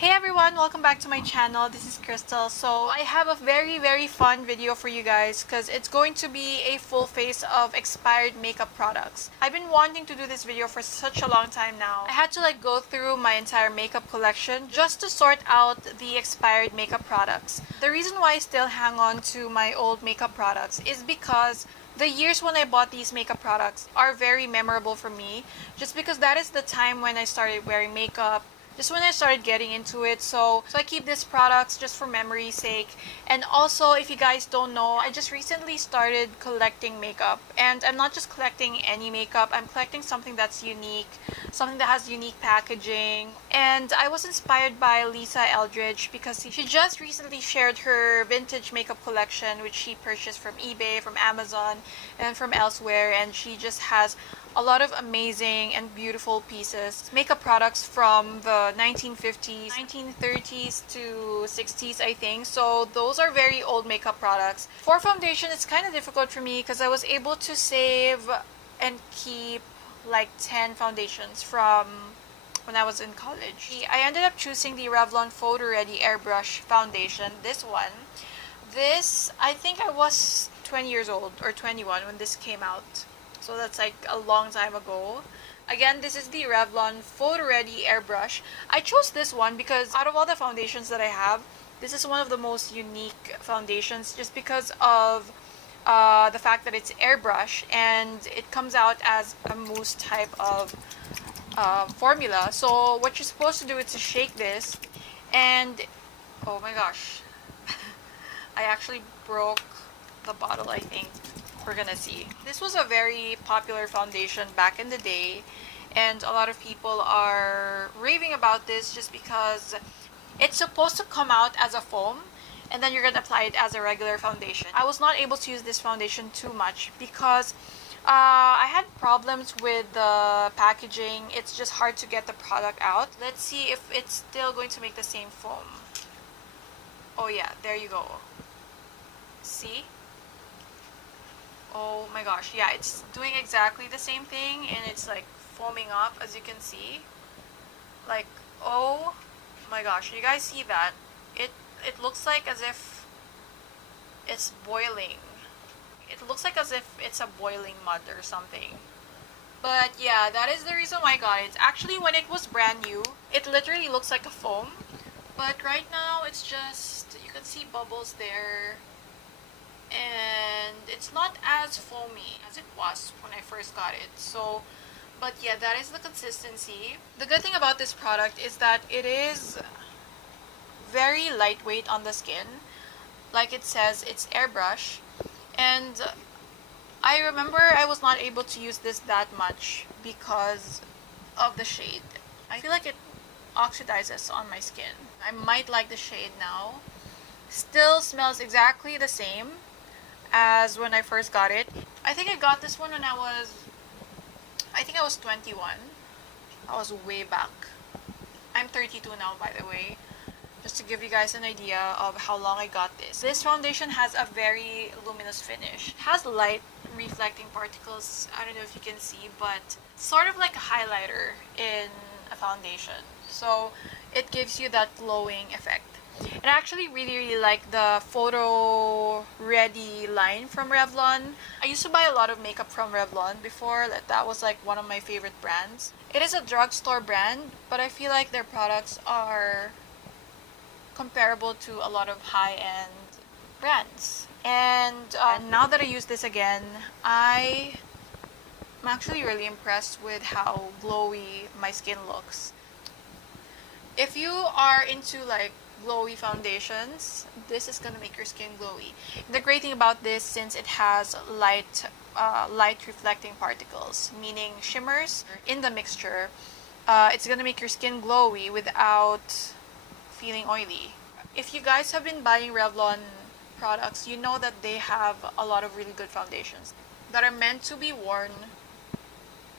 Hey everyone, welcome back to my channel. This is Crystal. So I have a very fun video for you guys because it's going to be a full face of expired makeup products. I've been wanting to do this video for such a long time now. I had to go through my entire makeup collection just to sort out the expired makeup products. The reason why I still hang on to my old makeup products is because the years when I bought these makeup products are very memorable for me, just because that is the time when I started wearing makeup, just when I started getting into it. So I keep these products just for memory's sake. And also, if you guys don't know, I just recently started collecting makeup. And I'm not just collecting any makeup, I'm collecting something that's unique, something that has unique packaging. And I was inspired by Lisa Eldridge because she just recently shared her vintage makeup collection, which she purchased from eBay, from Amazon, and from elsewhere. And she just has a lot of amazing and beautiful pieces, makeup products from the 1950s, 1930s to 60s, I think. So those are very old makeup products. For foundation, it's kind of difficult for me because I was able to save and keep like 10 foundations from when I was in college. I ended up choosing the Revlon Photoready Airbrush foundation, this one. This, I think I was 20 years old or 21 when this came out. So that's like a long time ago. Again, this is the Revlon Photoready Airbrush. I chose this one because out of all the foundations that I have, this is one of the most unique foundations just because of the fact that it's airbrush and it comes out as a mousse type of formula. So what you're supposed to do is to shake this and, oh my gosh, I actually broke the bottle, I think. We're gonna see. This was a very popular foundation back in the day, and a lot of people are raving about this just because it's supposed to come out as a foam and then you're gonna apply it as a regular foundation. I was not able to use this foundation too much because I had problems with the packaging. It's just hard to get the product out. Let's see if it's still going to make the same foam. Oh yeah, there you go. See? Oh my gosh, yeah, it's doing exactly the same thing and it's like foaming up, as you can see. Like, oh my gosh, you guys see that? It looks like as if it's boiling. It looks like as if it's a boiling mud or something. But yeah, that is the reason why I got it. Actually, when it was brand new, it literally looks like a foam. But right now, it's just, you can see bubbles there. And it's not as foamy as it was when I first got it. So, but yeah, that is the consistency. The good thing about this product is that it is very lightweight on the skin. Like it says, it's airbrush. And I remember I was not able to use this that much because of the shade. I feel like it oxidizes on my skin. I might like the shade now. Still smells exactly the same as when I first got it. I think I got this one when I was 21. I was way back. I'm 32 now, by the way, just to give you guys an idea of how long I got this. This foundation has a very luminous finish. It has light reflecting particles. I don't know if you can see, but sort of like a highlighter in a foundation. So it gives you that glowing effect. And I actually really like the Photoready line from Revlon. I used to buy a lot of makeup from Revlon before. That was like one of my favorite brands. It is a drugstore brand, but I feel like their products are comparable to a lot of high-end brands. And now that I use this again, I'm actually really impressed with how glowy my skin looks. If you are into like glowy foundations, this is gonna make your skin glowy. The great thing about this, since it has light reflecting particles, meaning shimmers in the mixture, it's gonna make your skin glowy without feeling oily. If you guys have been buying Revlon products, you know that they have a lot of really good foundations that are meant to be worn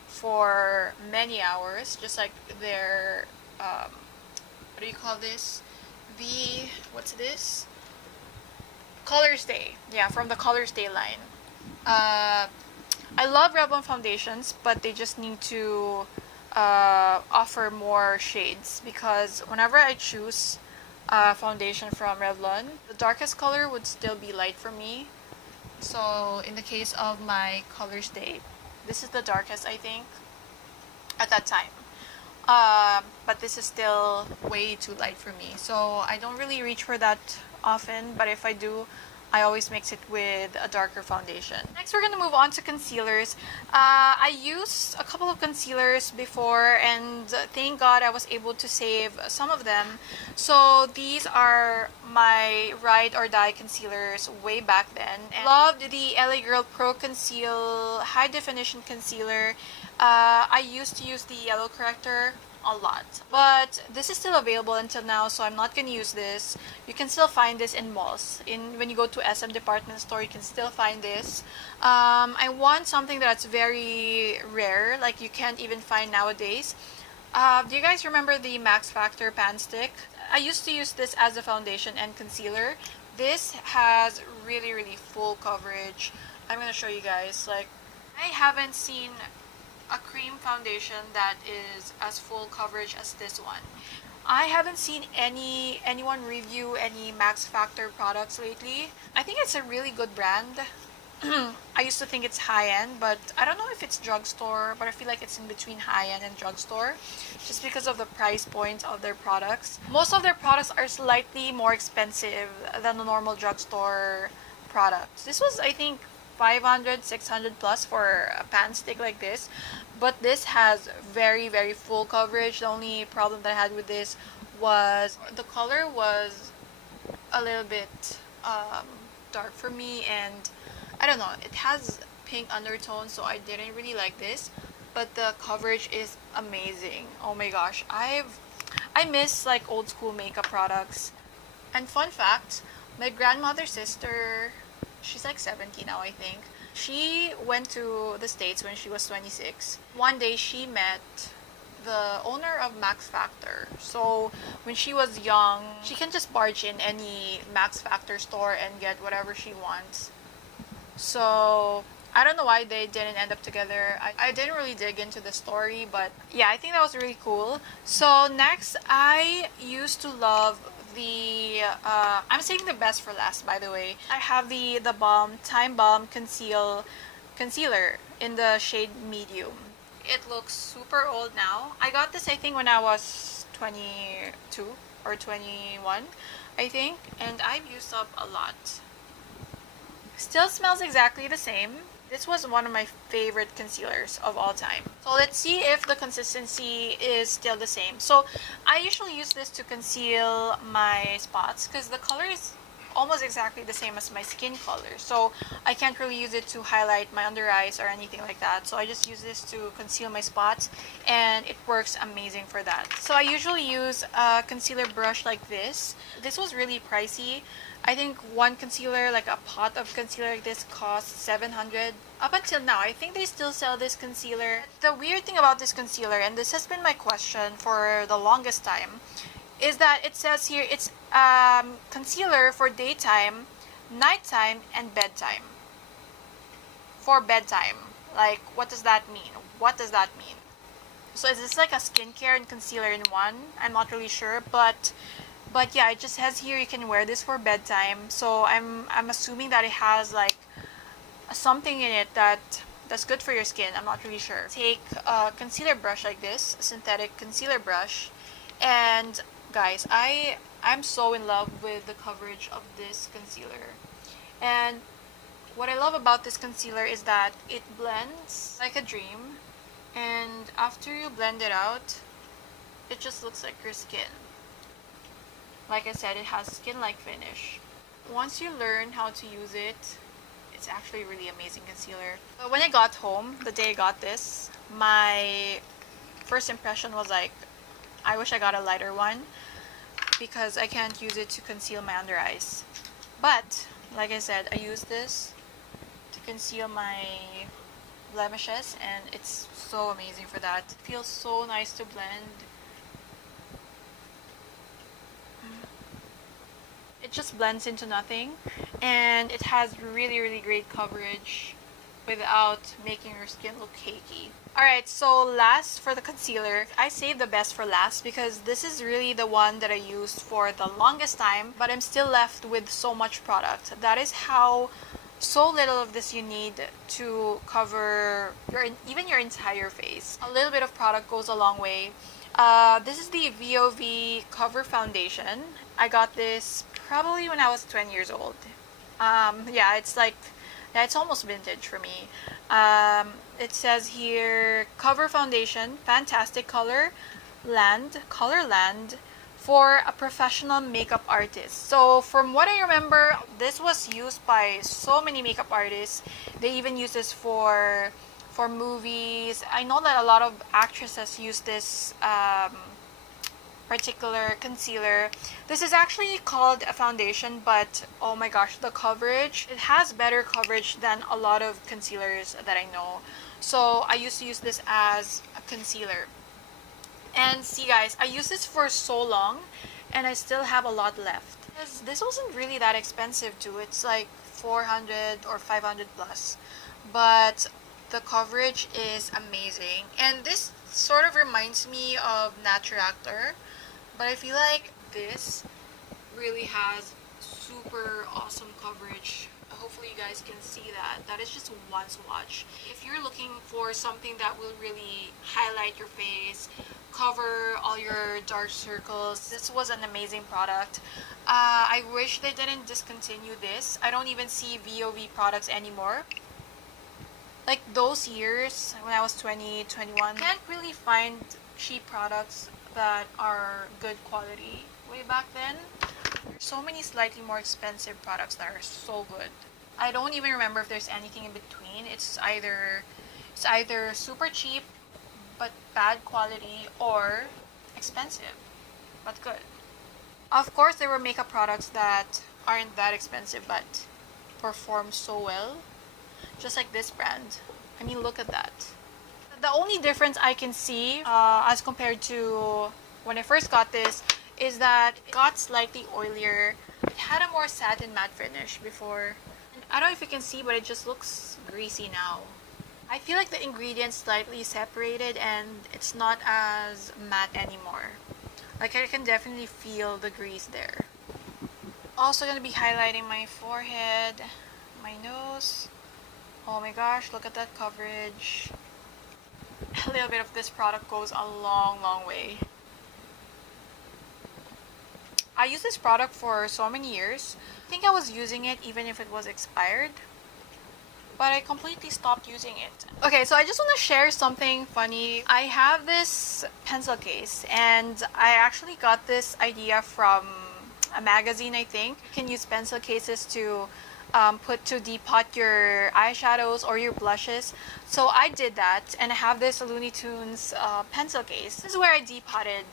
for many hours, just like their what do you call this? What's this? Color Stay. Yeah, from the Color Stay line. I love Revlon foundations, but they just need to offer more shades, because whenever I choose foundation from Revlon, the darkest color would still be light for me. So in the case of my Color Stay, this is the darkest, I think, at that time. But this is still way too light for me. So I don't really reach for that often, but if I do, I always mix it with a darker foundation. Next, we're gonna move on to concealers. I used a couple of concealers before, and thank God I was able to save some of them. So these are my ride or die concealers way back then. And loved the LA Girl Pro Conceal High Definition Concealer. I used to use the yellow corrector a lot, but this is still available until now, so I'm not gonna use this. You can still find this in malls. When you go to SM department store, you can still find this. I want something that's very rare, like you can't even find nowadays. Do you guys remember the Max Factor Pan Stick? I used to use this as a foundation and concealer. This has really full coverage. I'm gonna show you guys. Like, I haven't seen a cream foundation that is as full coverage as this one. I haven't seen anyone review any Max Factor products lately. I think it's a really good brand. I used to think it's high-end, but I don't know if it's drugstore, but I feel like it's in between high-end and drugstore just because of the price point of their products. Most of their products are slightly more expensive than the normal drugstore products. This was, I think, 500, 600 plus for a pan stick like this, but this has very full coverage. The only problem that I had with this was the color was a little bit dark for me, and I don't know, it has pink undertones, so I didn't really like this, but the coverage is amazing. Oh my gosh, I miss like old school makeup products. And fun fact, my grandmother's sister, she's like 70 now, I think. She went to the States when she was 26. One day she met the owner of Max Factor. So when she was young, she can just barge in any Max Factor store and get whatever she wants. So I don't know why they didn't end up together. I didn't really dig into the story, but yeah, I think that was really cool. So next, I used to love I'm saving the best for last, by the way. I have the Balm Time Balm concealer in the shade medium. It looks super old now. I got this, I think, when I was 22 or 21, I think, and I've used up a lot. Still smells exactly the same. This was one of my favorite concealers of all time. So let's see if the consistency is still the same. So I usually use this to conceal my spots because the color is almost exactly the same as my skin color. So I can't really use it to highlight my under eyes or anything like that. So I just use this to conceal my spots, and it works amazing for that. So I usually use a concealer brush like this. This was really pricey. I think one concealer, like a pot of concealer like this, costs 700 up until now. I think they still sell this concealer. The weird thing about this concealer, and this has been my question for the longest time, is that it says here it's concealer for daytime, nighttime, and bedtime. For bedtime. Like, what does that mean? What does that mean? So is this like a skincare and concealer in one? I'm not really sure, but yeah, it just says here you can wear this for bedtime. So I'm assuming that it has like something in it that's good for your skin. I'm not really sure. Take a concealer brush like this, a synthetic concealer brush, and guys, I'm so in love with the coverage of this concealer. And what I love about this concealer is that it blends like a dream, and after you blend it out, it just looks like your skin. Like I said, it has skin-like finish. Once you learn how to use it, it's actually a really amazing concealer. So when I got home, the day I got this, my first impression was like, I wish I got a lighter one because I can't use it to conceal my under eyes. But, like I said, I use this to conceal my blemishes, and it's so amazing for that. It feels so nice to blend. It just blends into nothing, and it has really great coverage. without making your skin look cakey. Alright, so last for the concealer. I saved the best for last because this is really the one that I used for the longest time, but I'm still left with so much product. That is how so little of this you need to cover even your entire face. A little bit of product goes a long way. This is the VOV Cover Foundation. I got this probably when I was 20 years old. Yeah, it's almost vintage for me. It says here, Cover Foundation, fantastic color land for a professional makeup artist. So from what I remember, this was used by so many makeup artists. They even use this for movies. I know that a lot of actresses use this particular concealer. This is actually called a foundation, but oh my gosh, the coverage, it has better coverage than a lot of concealers that I know. So I used to use this as a concealer. And see guys, I used this for so long and I still have a lot left. This wasn't really that expensive too. It's like 400 or 500 plus. But the coverage is amazing. And this sort of reminds me of Naturactor, but I feel like this really has super awesome coverage. Hopefully you guys can see that. That is just one swatch. If you're looking for something that will really highlight your face, cover all your dark circles, this was an amazing product. I wish they didn't discontinue this. I don't even see VOV products anymore. Like those years when I was 20, 21, can't really find cheap products that are good quality way back then. There's so many slightly more expensive products that are so good. I don't even remember if there's anything in between. It's either super cheap but bad quality, or expensive but good. Of course, there were makeup products that aren't that expensive but perform so well. Just like this brand. I mean, look at that. The only difference I can see as compared to when I first got this is that it got slightly oilier. It had a more satin matte finish before. And I don't know if you can see, but it just looks greasy now. I feel like the ingredients slightly separated and it's not as matte anymore. Like I can definitely feel the grease there. Also going to be highlighting my forehead, my nose. Oh my gosh, look at that coverage. A little bit of this product goes a long way. I used this product for so many years. I think I was using it even if it was expired, but I completely stopped using it. Okay, so I just want to share something funny. I have this pencil case and I actually got this idea from a magazine, I think. You can use pencil cases to depot your eyeshadows or your blushes. So I did that and I have this Looney Tunes pencil case. This is where I depotted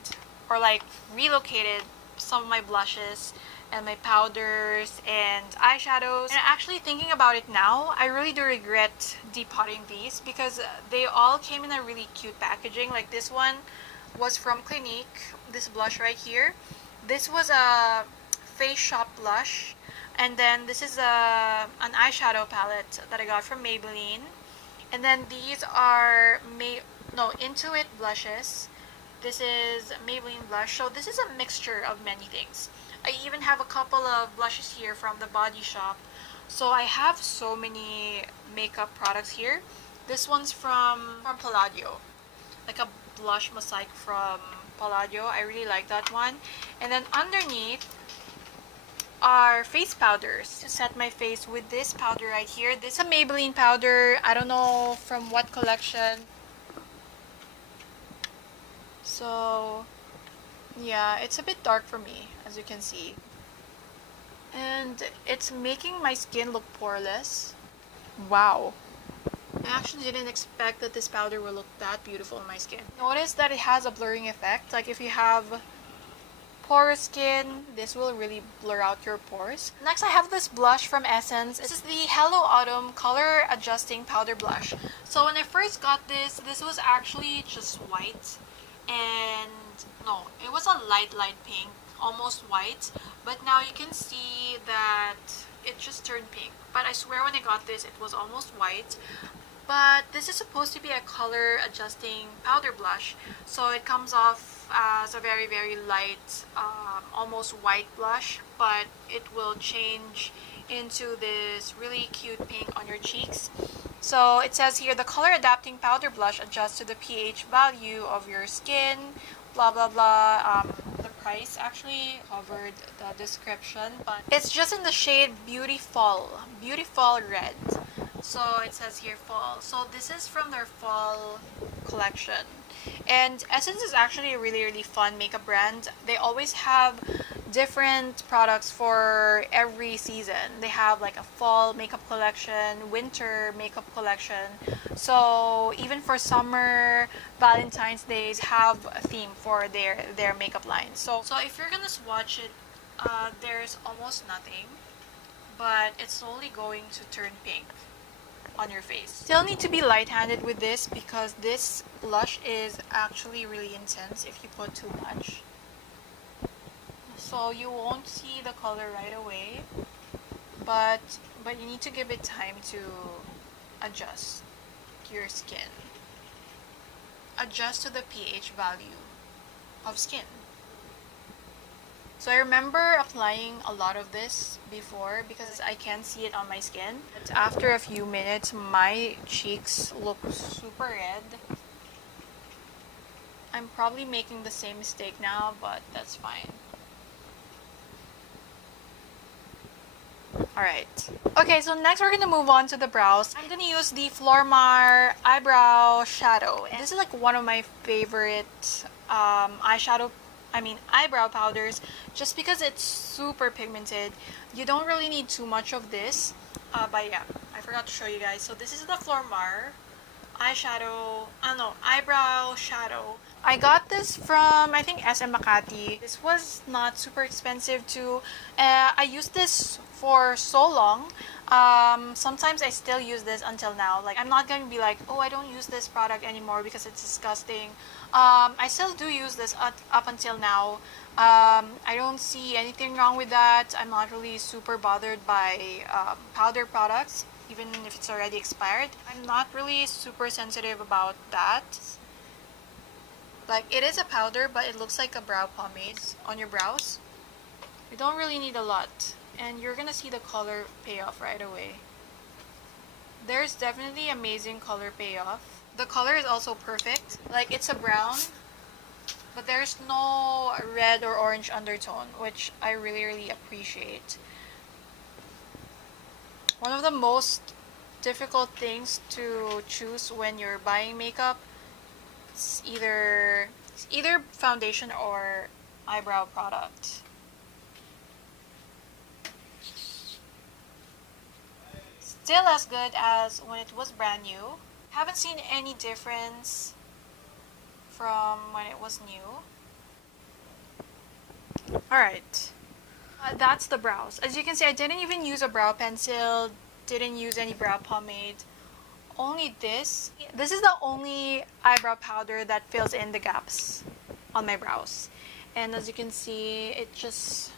or like relocated some of my blushes and my powders and eyeshadows. And actually thinking about it now, I really do regret depotting these because they all came in a really cute packaging. Like this one was from Clinique, this blush right here. This was a Face Shop blush. And then this is an eyeshadow palette that I got from Maybelline. And then these are Intuit blushes. This is Maybelline blush. So this is a mixture of many things. I even have a couple of blushes here from the Body Shop. So I have so many makeup products here. This one's from Palladio. Like a blush mosaic from Palladio. I really like that one. And then underneath are face powders to set my face with this powder right here. This is a Maybelline powder. I don't know from what collection. So yeah, it's a bit dark for me, as you can see. And it's making my skin look poreless. Wow. I actually didn't expect that this powder will look that beautiful on my skin. Notice that it has a blurring effect. Like if you have porous skin, this will really blur out your pores. Next, I have this blush from Essence. This is the Hello Autumn Color Adjusting Powder Blush. So when I first got this was actually just white. And no, it was a light pink, almost white. But now you can see that it just turned pink. But I swear when I got this, it was almost white. But this is supposed to be a color adjusting powder blush, so it comes off as a very very light, almost white blush, but it will change into this really cute pink on your cheeks. So it says here, the color adapting powder blush adjusts to the pH value of your skin, blah blah blah. The price actually covered the description, but it's just in the shade Beauti-fall red. So it says here fall. So this is from their fall collection. And Essence is actually a really really fun makeup brand. They always have different products for every season. They have like a fall makeup collection, winter makeup collection. So even for summer, Valentine's Days have a theme for their makeup line. So if you're gonna swatch it, there's almost nothing, but it's slowly going to turn pink on your face. Still need to be light-handed with this because this blush is actually really intense if you put too much. So you won't see the color right away, but you need to give it time to adjust your skin. Adjust to the pH value of skin. So I remember applying a lot of this before because I can't see it on my skin. But after a few minutes, my cheeks look super red. I'm probably making the same mistake now, but that's fine. Alright. Okay, so next we're gonna move on to the brows. I'm gonna use the Flormar Eyebrow Shadow. And this is like one of my favorite eyebrow powders, just because it's super pigmented. You don't really need too much of this. But yeah, I forgot to show you guys. So this is the Flormar Eyebrow Shadow. I got this from, I think, SM Makati. This was not super expensive too. I used this for so long. Sometimes I still use this until now. Like, I'm not going to be like, oh, I don't use this product anymore because it's disgusting. I still do use this up until now. I don't see anything wrong with that. I'm not really super bothered by powder products, even if it's already expired. I'm not really super sensitive about that. Like, it is a powder, but it looks like a brow pomade on your brows. You don't really need a lot, and you're gonna see the color payoff right away. There's definitely amazing color payoff. The color is also perfect. Like, it's a brown, but there's no red or orange undertone, which I really really appreciate. One of the most difficult things to choose when you're buying makeup is either foundation or eyebrow product. Still as good as when it was brand new. Haven't seen any difference from when it was new. Alright, that's the brows. As you can see, I didn't even use a brow pencil, didn't use any brow pomade. Only this. This is the only eyebrow powder that fills in the gaps on my brows. And as you can see, it just,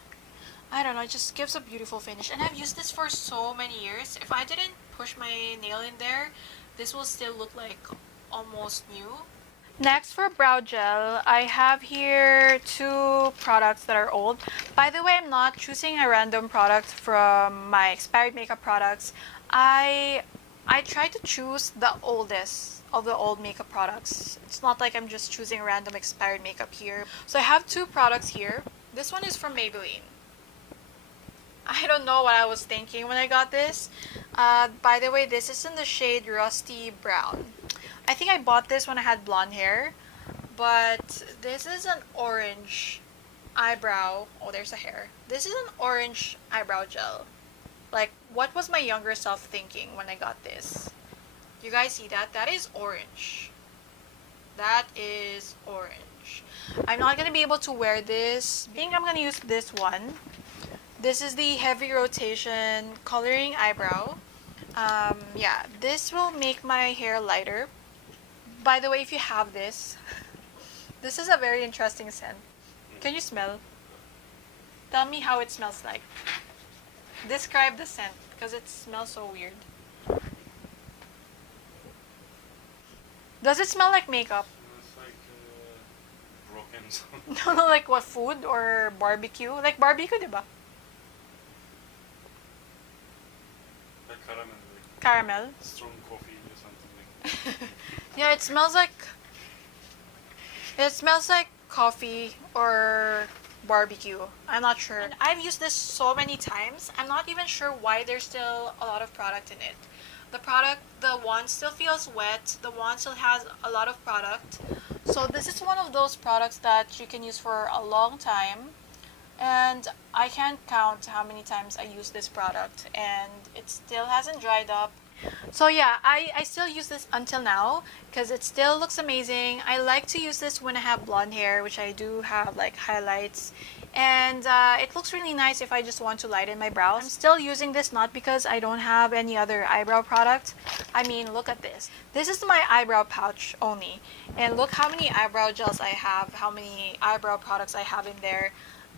I don't know, it just gives a beautiful finish. And I've used this for so many years. If I didn't push my nail in there, this will still look like almost new. Next, for brow gel, I have here two products that are old. By the way, I'm not choosing a random product from my expired makeup products. I tried to choose the oldest of the old makeup products. It's not like I'm just choosing random expired makeup here. So I have two products here. This one is from Maybelline. I don't know what I was thinking when I got this. By the way, this is in the shade Rusty Brown. I think I bought this when I had blonde hair, but this is an orange eyebrow. Oh, there's a hair. This is an orange eyebrow gel. Like, what was my younger self thinking when I got this? You guys see that? That is orange. That is orange. I'm not going to be able to wear this. I think I'm going to use this one. This is the Heavy Rotation Coloring Eyebrow. Yeah, this will make my hair lighter. By the way, if you have this, this is a very interesting scent. Can you smell? Tell me how it smells like. Describe the scent, because it smells so weird. Does it smell like makeup? It's like broken. No, no, like what, food or barbecue? Like barbecue, diba? Like caramel. Like Caramel. strong coffee or something like Yeah, it smells like coffee or barbecue. I'm not sure. And I've used this so many times. I'm not even sure why there's still a lot of product in it. The wand still feels wet. The wand still has a lot of product. So this is one of those products that you can use for a long time. And I can't count how many times I use this product, and it still hasn't dried up. So yeah, I still use this until now because it still looks amazing. I like to use this when I have blonde hair, which I do have like highlights. And it looks really nice if I just want to lighten my brows. I'm still using this not because I don't have any other eyebrow product. I mean, look at this. This is my eyebrow pouch only. And look how many eyebrow gels I have, how many eyebrow products I have in there.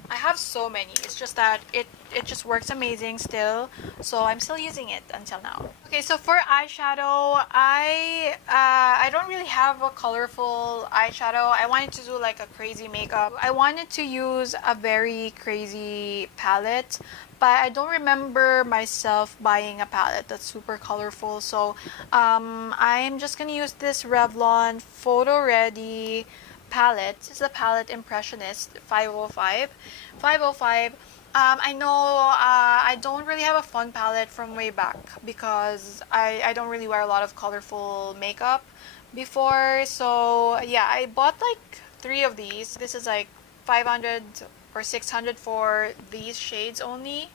I have so many. It's just that it just works amazing still, so I'm still using it until now. Okay, so for eyeshadow, I don't really have a colorful eyeshadow. I wanted to do like a crazy makeup. I wanted to use a very crazy palette, but I don't remember myself buying a palette that's super colorful. So I'm just gonna use this Revlon Photoready palette. This is the palette Impressionist 505. 505. I know I don't really have a fun palette from way back because I don't really wear a lot of colorful makeup before. So yeah, I bought like 3 of these. This is like 500 or 600 for these shades only.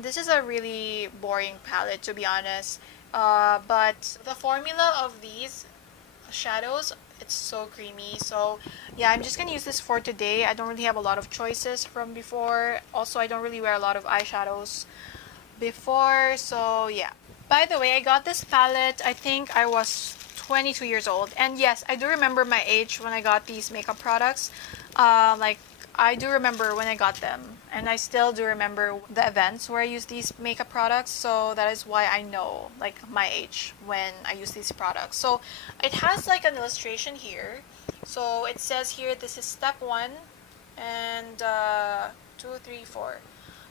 This is a really boring palette, to be honest. But the formula of these shadows, it's so creamy. So yeah, I'm just gonna use this for today. I don't really have a lot of choices from before. Also, I don't really wear a lot of eyeshadows before, so yeah. By the way, I got this palette, I think I was 22 years old. And yes, I do remember my age when I got these makeup products. Like, I do remember when I got them, and I still do remember the events where I used these makeup products, so that is why I know like my age when I use these products. So it has like an illustration here. So it says here this is step 1 and 2, 3, 4.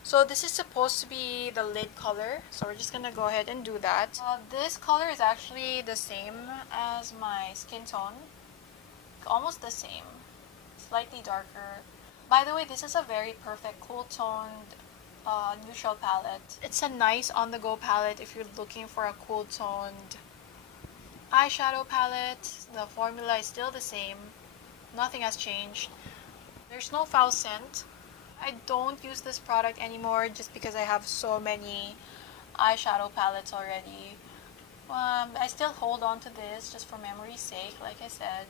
So this is supposed to be the lid color, so we're just gonna go ahead and do that. This color is actually the same as my skin tone, almost the same, slightly darker. By the way, this is a very perfect cool toned neutral palette. It's a nice on-the-go palette if you're looking for a cool toned eyeshadow palette. The formula is still the same. Nothing has changed. There's no foul scent. I don't use this product anymore just because I have so many eyeshadow palettes already. I still hold on to this just for memory's sake, like I said.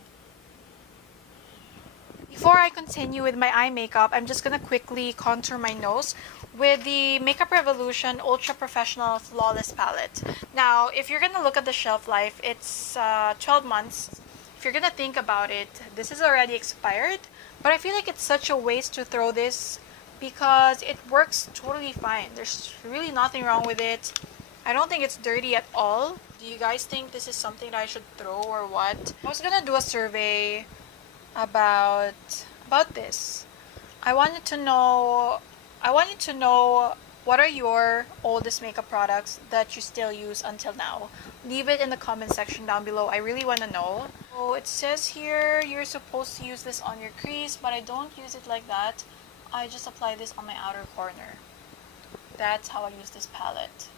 Before I continue with my eye makeup, I'm just gonna quickly contour my nose with the Makeup Revolution Ultra Professional Flawless Palette. Now, if you're gonna look at the shelf life, it's 12 months. If you're gonna think about it, this is already expired, but I feel like it's such a waste to throw this because it works totally fine. There's really nothing wrong with it. I don't think it's dirty at all. Do you guys think this is something that I should throw or what? I was gonna do a survey about this. I wanted to know what are your oldest makeup products that you still use until now. Leave it in the comment section down below. I really want to know. So it says here you're supposed to use this on your crease, but I don't use it like that. I just apply this on my outer corner. That's how I use this palette.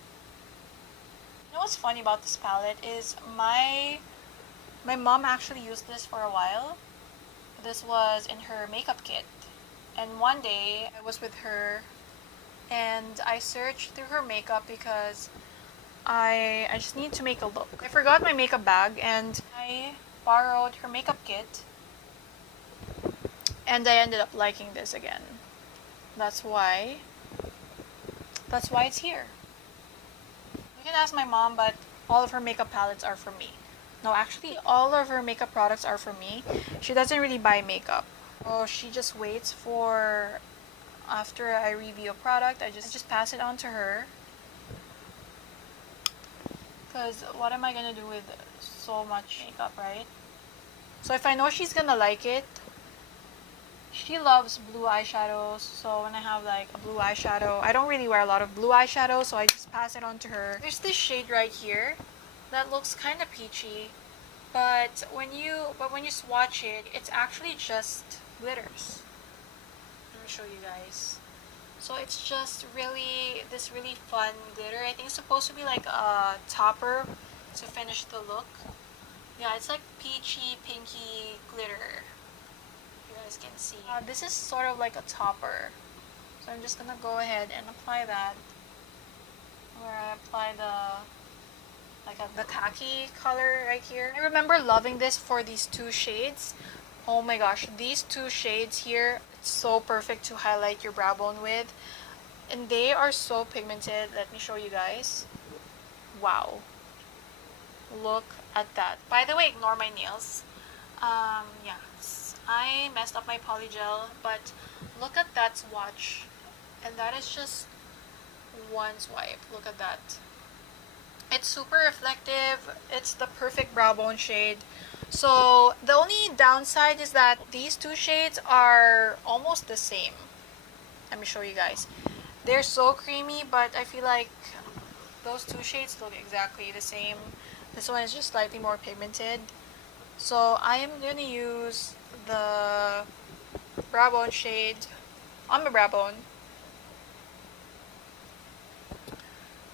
You know what's funny about this palette is my mom actually used this for a while. This was in her makeup kit, and one day I was with her and I searched through her makeup because I just need to make a look. I forgot my makeup bag and I borrowed her makeup kit, and I ended up liking this again. That's why it's here. You can ask my mom, but all of her makeup palettes are for me. No, actually, all of her makeup products are for me. She doesn't really buy makeup. So she just waits for after I review a product, I just pass it on to her. Because what am I gonna do with so much makeup, right? So if I know she's gonna like it, she loves blue eyeshadows, so when I have like a blue eyeshadow, I don't really wear a lot of blue eyeshadow, so I just pass it on to her. There's this shade right here that looks kind of peachy, but when you swatch it, it's actually just glitters. Let me show you guys. So it's just this really fun glitter. I think it's supposed to be like a topper to finish the look. Yeah, it's like peachy, pinky glitter. You guys can see. This is sort of like a topper. So I'm just gonna go ahead and apply that. Where I apply the khaki color right here. I remember loving this for these two shades. Oh my gosh, these two shades here, it's so perfect to highlight your brow bone with. And they are so pigmented. Let me show you guys. Wow. Look at that. By the way, ignore my nails. Yeah, I messed up my polygel, but look at that swatch. And that is just one swipe. Look at that. It's super reflective. It's the perfect brow bone shade. So the only downside is that these two shades are almost the same. Let me show you guys. They're so creamy, but I feel like those two shades look exactly the same. This one is just slightly more pigmented. So I am going to use the brow bone shade on my brow bone.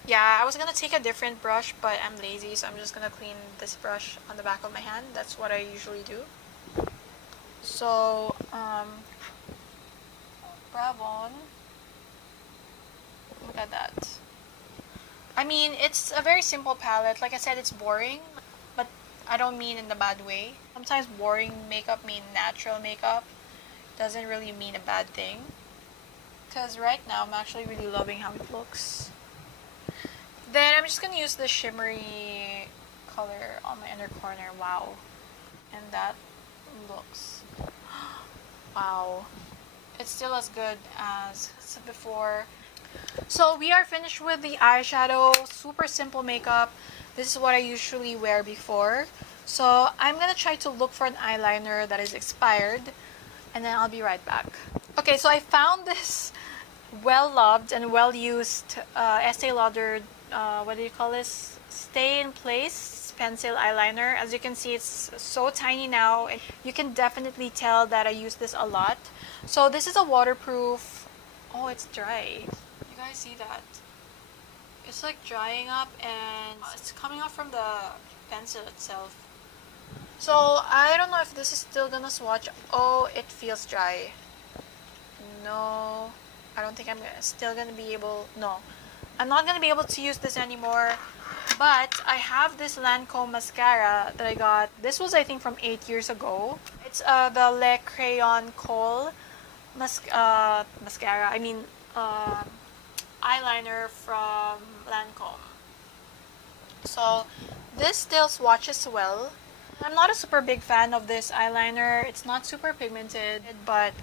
Yeah, I was gonna take a different brush, but I'm lazy, so I'm just gonna clean this brush on the back of my hand. That's what I usually do. So, brow bone. Look at that. I mean, it's a very simple palette. Like I said, it's boring, but I don't mean in the bad way. Sometimes boring makeup mean natural makeup. Doesn't really mean a bad thing. Because right now, I'm actually really loving how it looks. Then I'm just gonna use the shimmery color on my inner corner. Wow. And that looks... Wow. It's still as good as before. So we are finished with the eyeshadow. Super simple makeup. This is what I usually wear before. So I'm gonna try to look for an eyeliner that is expired. And then I'll be right back. Okay, so I found this well-loved and well-used Estee Lauder what do you call this? Stay in Place pencil eyeliner. As you can see, it's so tiny now. You can definitely tell that I use this a lot. So this is a waterproof. Oh, it's dry. You guys see that? It's like drying up and it's coming off from the pencil itself. So I don't know if this is still gonna swatch. Oh, it feels dry. No, I don't think I'm still gonna be able. No. I'm not going to be able to use this anymore, but I have this Lancome mascara that I got. This was, I think, from 8 years ago. It's the Le Crayon Kohl mascara. I mean, eyeliner from Lancome. So, this still swatches well. I'm not a super big fan of this eyeliner. It's not super pigmented, but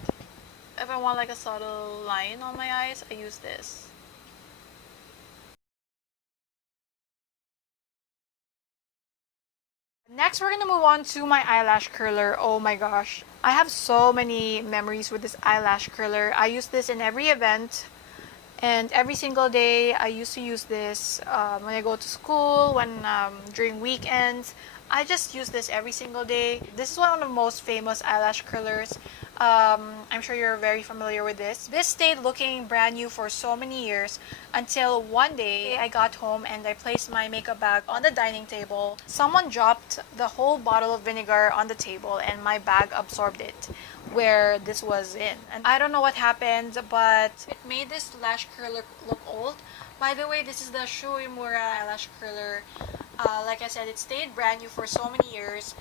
if I want like a subtle line on my eyes, I use this. Next, we're gonna move on to my eyelash curler. Oh my gosh. I have so many memories with this eyelash curler. I use this in every event and every single day. I used to use this when I go to school, during weekends. I just use this every single day. This is one of the most famous eyelash curlers. I'm sure you're very familiar with this. This stayed looking brand new for so many years until one day I got home and I placed my makeup bag on the dining table. Someone dropped the whole bottle of vinegar on the table and my bag absorbed it where this was in. And I don't know what happened, but it made this lash curler look old. By the way, this is the Uemura eyelash curler. Like I said, it stayed brand new for so many years.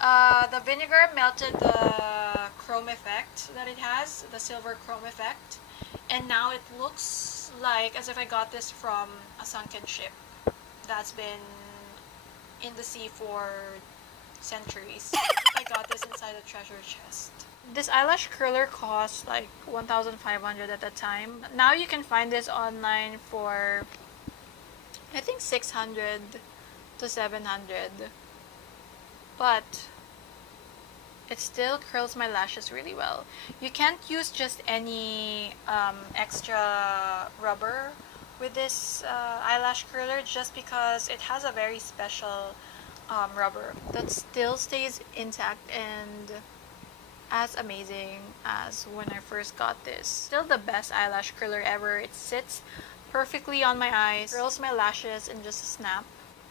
The vinegar melted the chrome effect that it has, the silver chrome effect, and now it looks like as if I got this from a sunken ship that's been in the sea for centuries. I got this inside a treasure chest. This eyelash curler cost like 1,500 at the time. Now you can find this online for I think 600 to 700. But it still curls my lashes really well. You can't use just any extra rubber with this eyelash curler just because it has a very special rubber that still stays intact and as amazing as when I first got this. Still the best eyelash curler ever. It sits perfectly on my eyes, curls my lashes in just a snap,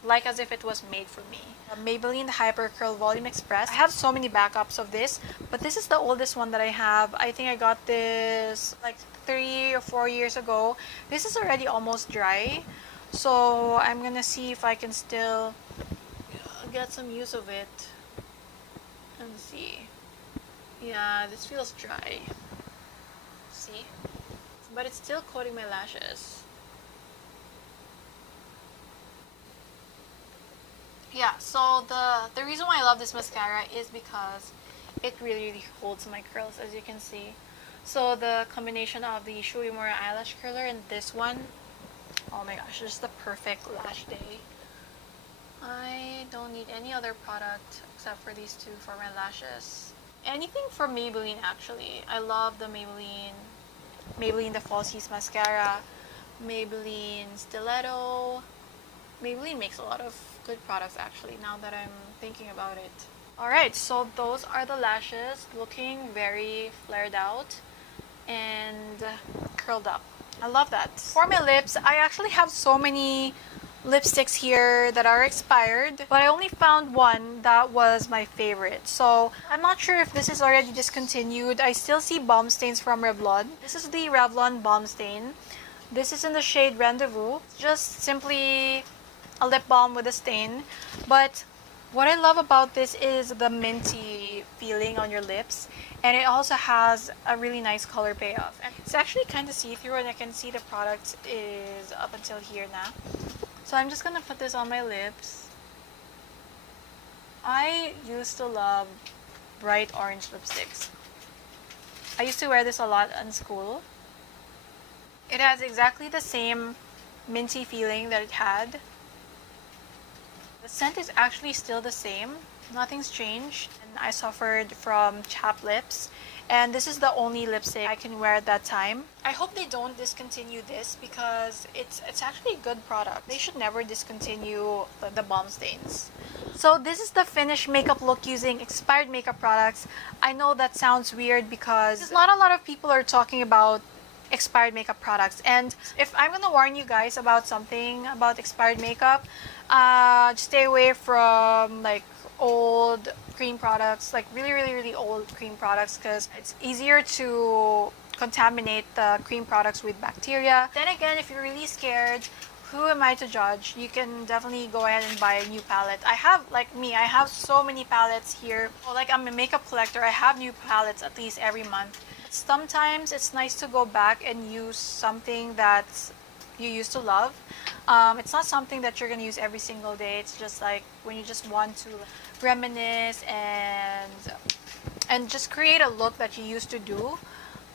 like as if it was made for me. Maybelline the Hypercurl Volume Express. I have so many backups of this, but this is the oldest one that I have. I think I got this like 3 or 4 years ago. This is already almost dry, so I'm gonna see if I can still get some use of it and see. Yeah, this feels dry. See? But it's still coating my lashes. Yeah, so the reason why I love this mascara is because it really holds my curls, as you can see. So the combination of the Uemura eyelash curler and this one, oh my gosh, just the perfect lash day. I don't need any other product except for these two for my lashes. Anything from Maybelline actually. I love the Maybelline the Falsies mascara, Maybelline Stiletto. Maybelline makes a lot of good products actually now that I'm thinking about it. Alright, so those are the lashes, looking very flared out and curled up. I love that. For my lips, I actually have so many lipsticks here that are expired, but I only found one that was my favorite. So I'm not sure if this is already discontinued. I still see balm stains from Revlon. This is the Revlon balm stain. This is in the shade Rendezvous. Just simply a lip balm with a stain, but what I love about this is the minty feeling on your lips, and it also has a really nice color payoff. And it's actually kind of see-through, and I can see the product is up until here now. So I'm just gonna put this on my lips. I used to love bright orange lipsticks. I used to wear this a lot in school. It has exactly the same minty feeling that it had. The scent is actually still the same. Nothing's changed. And I suffered from chapped lips, and this is the only lipstick I can wear at that time. I hope they don't discontinue this because it's actually a good product. They should never discontinue the balm stains. So this is the finished makeup look using expired makeup products. I know that sounds weird because not a lot of people are talking about expired makeup products, and if I'm gonna warn you guys about something about expired makeup, just stay away from like old cream products, like really old cream products, because it's easier to contaminate the cream products with bacteria. Then again, if you're really scared, who am I to judge? You can definitely go ahead and buy a new palette. I have, like me, I have so many palettes here. Like, I'm a makeup collector. I have new palettes at least every month. Sometimes it's nice to go back and use something that you used to love. It's not something that you're going to use every single day. It's just like when you just want to reminisce and just create a look that you used to do,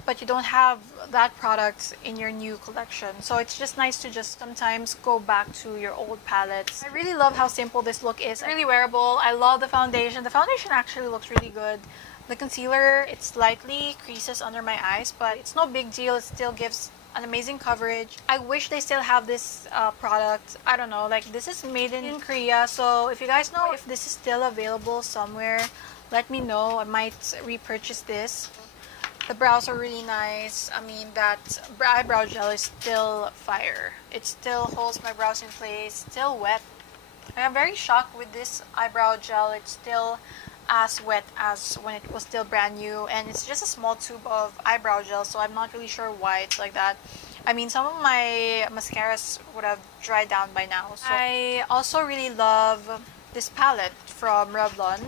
but you don't have that product in your new collection. So it's just nice to just sometimes go back to your old palettes. I really love how simple this look is. Really wearable. I love the foundation. The foundation actually looks really good. The concealer, it slightly creases under my eyes, but it's no big deal. It still gives an amazing coverage. I wish they still have this product. I don't know, like this is made in Korea, so if you guys know if this is still available somewhere, let me know. I might repurchase this. The brows are really nice. I mean, that eyebrow gel is still fire. It still holds my brows in place, still wet. I'm very shocked with this eyebrow gel. It's still as wet as when it was still brand new, and it's just a small tube of eyebrow gel, so I'm not really sure why it's like that. I mean, some of my mascaras would have dried down by now. So I also really love this palette from Revlon,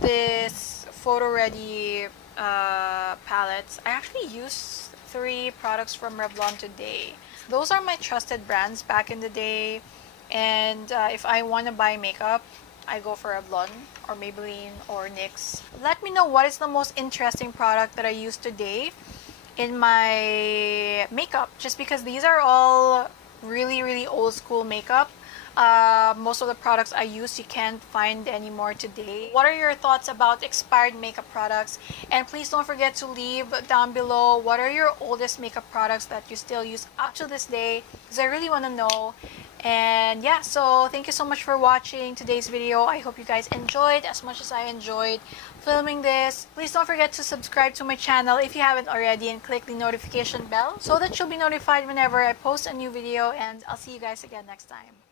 this Photoready palettes. I actually used 3 products from Revlon today. Those are my trusted brands back in the day, and if I want to buy makeup, I go for a Blond or Maybelline or NYX. Let me know what is the most interesting product that I used today in my makeup, just because these are all really old school makeup. Most of the products I use you can't find anymore today. What are your thoughts about expired makeup products? And please don't forget to leave down below what are your oldest makeup products that you still use up to this day, because I really want to know. And yeah, so thank you so much for watching today's video. I hope you guys enjoyed as much as I enjoyed filming this. Please don't forget to subscribe to my channel if you haven't already, and click the notification bell so that you'll be notified whenever I post a new video. And I'll see you guys again next time.